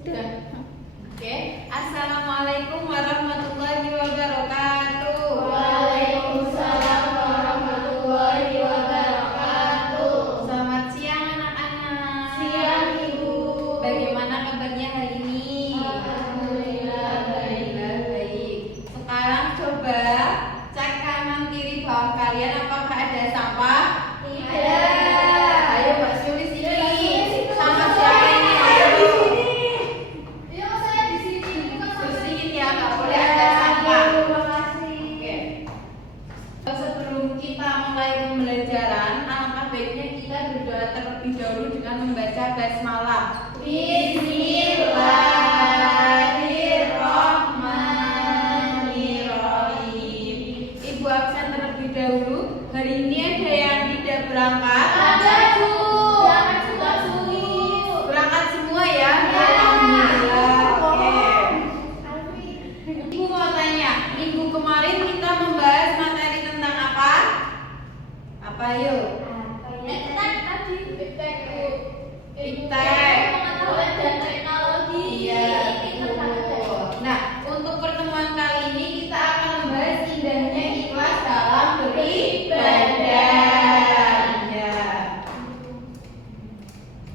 Sudah. Oke. Assalamualaikum warahmatullahi wabarakatuh. Waalaikumsalam warahmatullahi wabarakatuh. Selamat siang anak-anak. Siang Ibu. Bagaimana kabarnya hari ini? Alhamdulillah baik. Baik. Sekarang coba cek kanan kiri bawah kalian apakah ada sampah? Tidak. Ayo Mbak Syuli sini. Iya, Sama Mbak. siapa ini? Saya Ayo. di sini. Iya, saya di sini. Bersihin ya, nggak boleh ada sampah. Terima kasih. Oke. Sebelum kita mulai pembelajaran, alangkah baiknya kita berdoa terlebih dahulu dengan membaca basmalah. Bismillahirrahmanirrahim. Ibu absen terlebih dahulu. Hari ini ada yang tidak berangkat. Ada, Bu. Berangkat juga, Bu. Berangkat semua ya. Ya. Alhamdulillah. Oke. Alfi. Ibu mau tanya, minggu kemarin kita membahas materi tentang apa? Apa yuk? Iptek tadi. Iptek, Bu. Iptek. Pengetahuan dan teknologi. Iya. Pinter banget ya. Nah, untuk pertemuan kali ini kita akan membahas indahnya ikhlas dalam beribadah. Iya.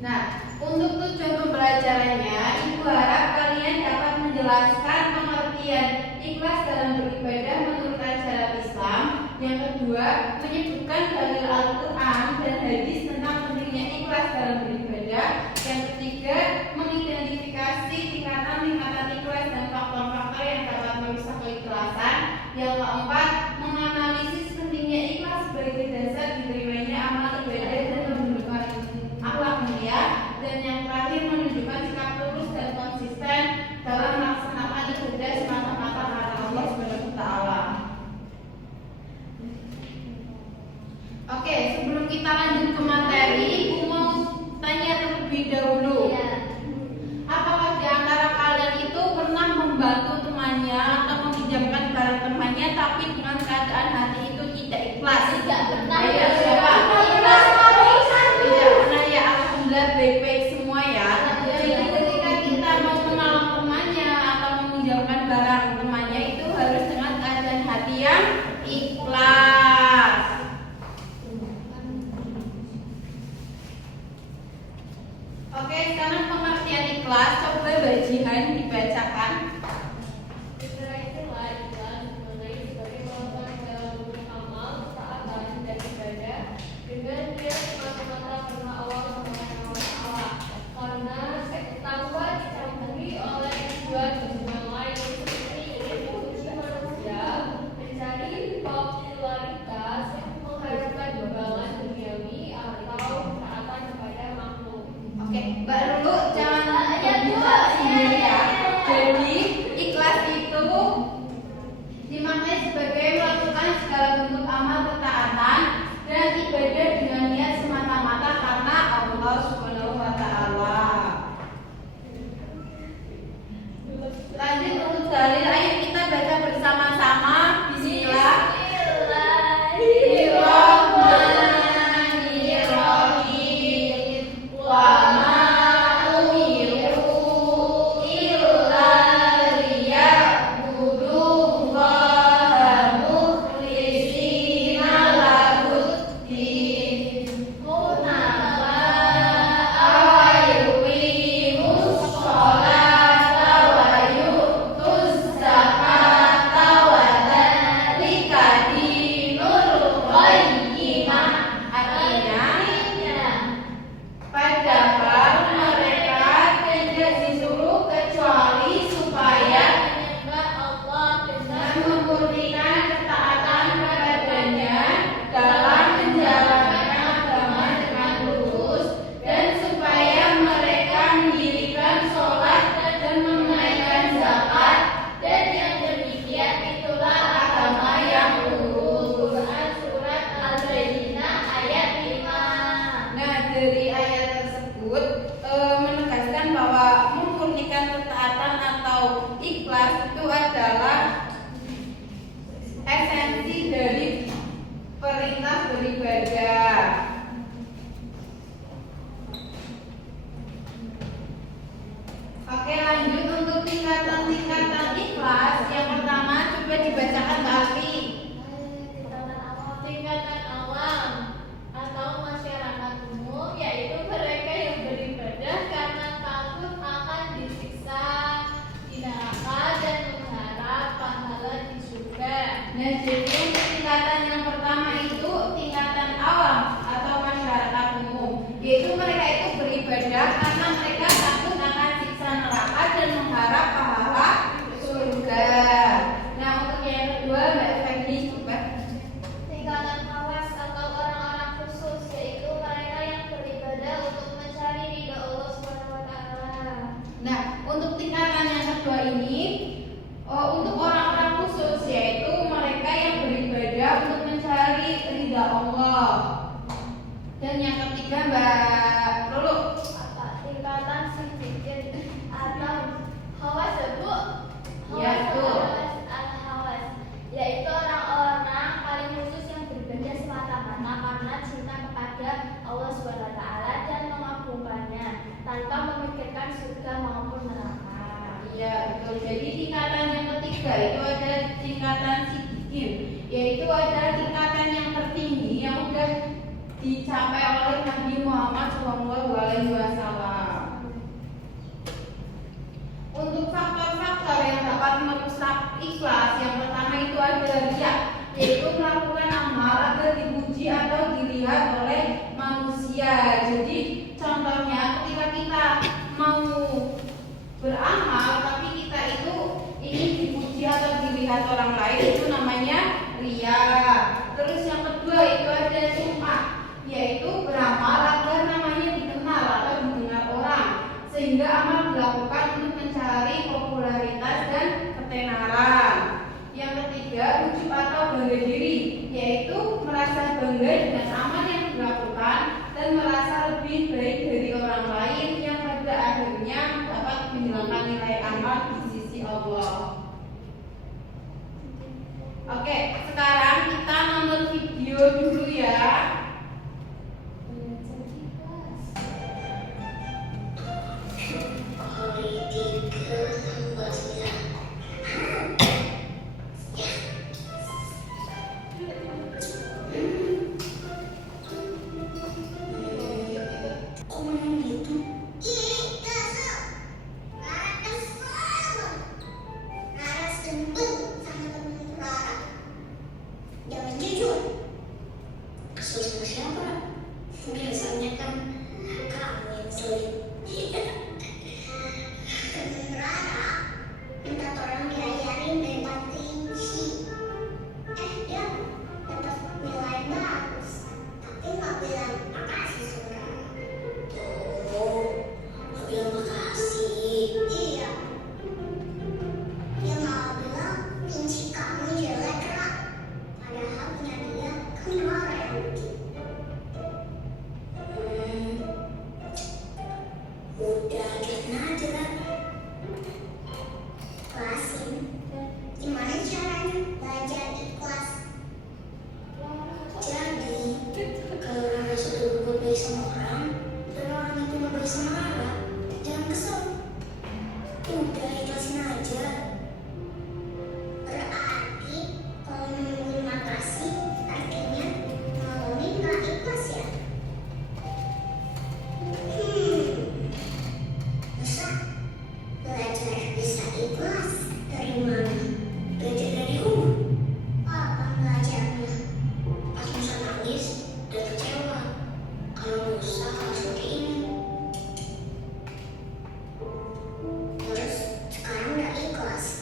Nah, untuk tujuan pembelajarannya, Ibu harap kalian dapat menjelaskan pengertian ikhlas dalam beribadah menurut ajaran Islam. Yang kedua, menyebutkan dalil Al-Quran dan hadis tentang pentingnya ikhlas dalam beribadah. Yang ketiga, mengidentifikasi tingkatan-tingkatan ikhlas dan faktor-faktor yang dapat merusak keikhlasan. Yang keempat, menganalisis pentingnya ikhlas sebagai dasar diterimanya amal ibadah dan pembentukan akhlak mulia. Dan yang terakhir, menunjukkan sikap lurus dan konsisten dalam melaksanakan ibadah semata-mata karena Allah Subhanahu wa Ta'ala. Oke, sebelum kita lanjut ke materi, Ibu mau tanya terlebih dahulu. Iya. Apakah di antara kalian itu pernah membantu temannya atau meminjamkan barang temannya tapi dengan keadaan hati itu tidak ikhlas? Tidak pernah. Ayo, siapa? Ikhlas parisan, Bu. Tidak pernah ya, alhamdulillah baik-baik semua ya. Alhamdulillah. Jadi ketika kita mau menolong temannya atau meminjamkan barang temannya itu harus dengan keadaan hati yang ikhlas. Oke, sekarang pengertian ikhlas coba Mbak Jihan dibacakan. Ikhlas itulah ikhlas mengenai sebagai melakukan segala bentuk amal, ketaatan dan ibadah dengan niat semata-mata karena Allah Subhanahu wa Ta'ala. Karena tanpa dicampuri oleh tujuan lain seperti ingin memuji manusia, mencari popularitas, mengharapkan imbalan duniawi atau ketaatan kepada makhluk. Oke, Mbak Lulu jangan Ya, Bu. berbicara sendiri ya. Ya. Jadi ikhlas itu dimaknai sebagai melakukan segala bentuk amal ketaatan dan ibadah dengan niat semata-mata karena Allah Subhanahu wa Ta'ala. Lanjut untuk dalil, ayo kita baca bersama-sama. Bismillah. Bismillahirrahmanirrahim. Wa ma umiru illa liya'budullaha mukhlishina lahud-din hunafa wa yuqimus sholata wa yu'tuz zakata wa dzalika dinul qayyimah. Artinya padahal mereka tidak disuruh kecuali supaya menyembah Allah dengan memurnikan ketaatan kepadanya dalam menjalankan agama dengan lurus dan supaya mereka mendirikan sholat dan menunaikan zakat dan yang demikian itulah agama yang lurus. Quran surat Al-Bayyinah ayat 5. Nah, dari ayat tersebut menegaskan bahwa memurnikan ketaatan atau ikhlas itu adalah esensi dari perintah beribadah. Oke, Oke, lanjut untuk tingkatan-tingkatan ikhlas. Yang pertama coba dibacakan Alfi. Tingkatan awam atau masyarakat umum, yaitu mereka yang beribadah karena takut akan disiksa di neraka dan mengharap pahala di surga. Nah, jadi untuk tingkatan yang pertama itu tingkatan awam atau masyarakat umum, yaitu mereka itu beribadah karena mereka takut akan siksa neraka dan mengharap pahala surga. Nah, untuk yang kedua Mbak Febri coba. Tingkatan khawas atau orang-orang khusus, yaitu mereka yang beribadah untuk mencari ridha Allah SWT. Nah, untuk tingkatan yang kedua ini untuk orang-orang khusus, yaitu mereka yang beribadah untuk mencari ridha Allah. Dan yang ketiga Mbak Lulu. Tingkatan siddiqin atau khawas ya Bu? Ya, betul. Al-khawas, yaitu orang-orang paling khusus yang beribadah semata-mata karena cinta kepada Allah SWT dan mengagungkannya tanpa memikirkan surga maupun neraka. Iya, betul. Jadi tingkatan yang ketiga itu ada tingkatan siddiqin, yaitu adalah tingkatan yang tertinggi yang sudah dicapai oleh Nabi Muhammad SAW. Untuk faktor-faktor yang dapat merusak ikhlas, yang pertama itu adalah riya, yaitu melakukan amal agar dipuji atau dilihat oleh manusia. Jadi contohnya ketika kita mau beramal tapi kita itu ingin dipuji atau dilihat orang lain, itu namanya riya. Terus yang kedua itu ada sum'ah, yaitu beramal agar namanya dikenal atau didengar orang, sehingga amal dilakukan untuk mencari popularitas dan ketenaran. Yang ketiga ujub atau bangga diri, yaitu merasa bangga dengan amal yang dilakukan dan merasa lebih baik dari orang lain yang pada akhirnya dapat menghilangkan nilai amal di sisi Allah. Oke, sekarang kita nonton video dulu ya. Jangan jujur. Kesel sama siapa? Biasanya kan kamu yang sulit. Temen Rara minta tolong diajarin debat rinci. Dia dapat nilai bagus, tapi nggak bilang makasih sama Rara. Oh, nggak bilang makasih. Iya. Dia malah bilang rinci kamu jelek, Ra. Padahal punya dia kan Rara yang bikin. Udah biarin aja lah. Kelasin. Gimana caranya belajar ikhlas? Jadi kalau Rara sudah berbuat baik sama orang dan orang itu nggak baik sama Rara, jangan kesel. Udah ikhlasin aja. Berarti kalau menunggu makasih artinya ngomongin nggak ikhlas ya? Masa belajar bisa ikhlas dari mana? Belajar dari umur. Kapan belajarnya? Pas Musa nangis dan kecewa. Kalau Musa harus begini. Terus sekarang udah ikhlas.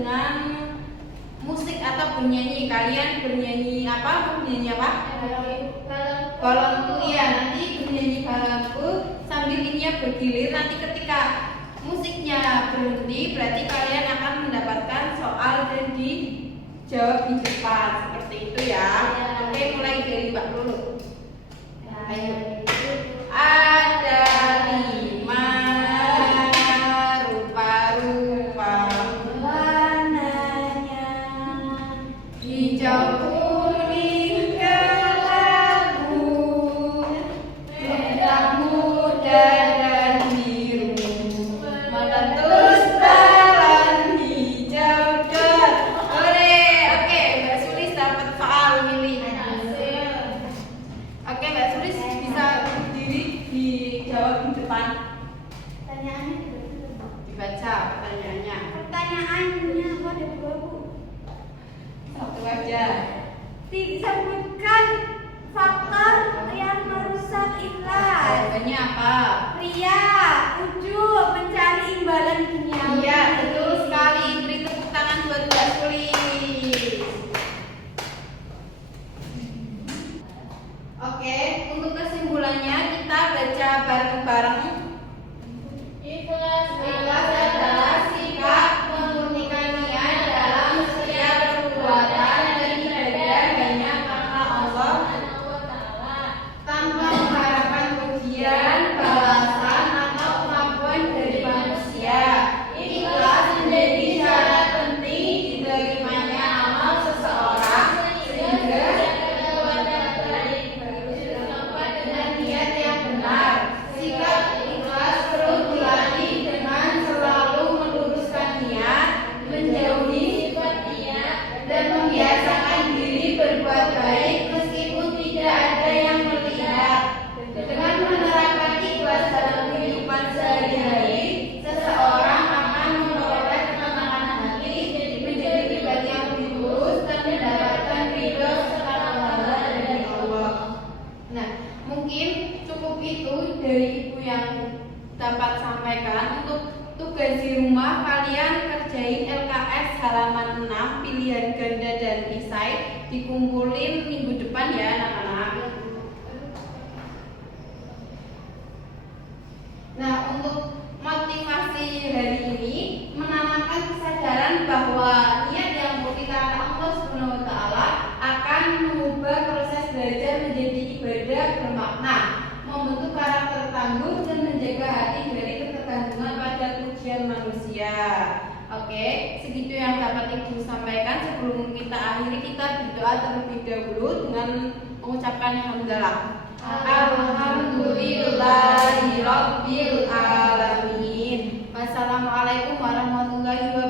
dengan musik atau bernyanyi. Kalian bernyanyi apa? Bernyanyi apa? Balonku ya, nanti bernyanyi balonku sambil ininya bergilir. Nanti ketika musiknya berhenti, berarti kalian akan mendapatkan soal dan dijawab di depan. Seperti itu ya. Oke, mulai dari Mbak Lulu. Ayo. Ada 5 rupa-rupa warnanya, hijau, kuning, kelabu, merah muda dan biru, meletus balon hijau dan ore. Oke, Mbak Sulis dapat soal milih. Oke, Mbak Sulis bisa berdiri dijawab di depan. Pertanyaannya Dibaca pertanyaannya. pertanyaannya kok ada 2, Bu? Satu aja. Disebutkan faktor yang merusak ikhlas. Jawabannya apa? Ria, ujub, mencari imbalan duniawi. Iya, betul sekali. Beri tepuk tangan buat Mbak Sulis. Oke, untuk kesimpulannya kita baca bareng-bareng. Ikhlas Ikhlas adalah sikap memurnikan niat dalam setiap perbuatan dan ibadah hanya karena Allah, tanpa mengharapkan pujian, balasan, atau pengakuan dari manusia. Ikhlas menjadi syarat penting diterimanya amal seseorang, sehingga dengan niat yang benar. Sikap ikhlas perlu dilatih dengan selalu meluruskan niat, menjauhi sifat niat, dan membiasakan diri berbuat baik meskipun tidak ada yang melihat. Dengan menerapkan ikhlas dalam kehidupan sehari-hari, seseorang akan memperoleh ketenangan hati, menjadi pribadi yang lebih lurus, dan mendapatkan ridho serta pahala dari Allah. Nah, mungkin cukup itu dari Ibu yang dapat sampaikan. Untuk tugas di rumah, kalian kerjain LKS halaman 6, pilihan ganda dan esai, dikumpulin minggu depan ya anak-anak. Nah, untuk motivasi hari ini menanamkan kesadaran bahwa niat yang murni karena Allah Subhanahu wa taala akan mengubah proses belajar menjadi ibadah bermakna, membentuk karakter tangguh dan menjaga hati dari ketergantungan pada pujian manusia. Oke, segitu yang dapat Ibu sampaikan. Sebelum kita akhiri, kita berdoa terlebih dahulu dengan mengucapkan hamdalah. Alhamdulillahirabbil alamin. Wassalamualaikum warahmatullahi wabarakatuh.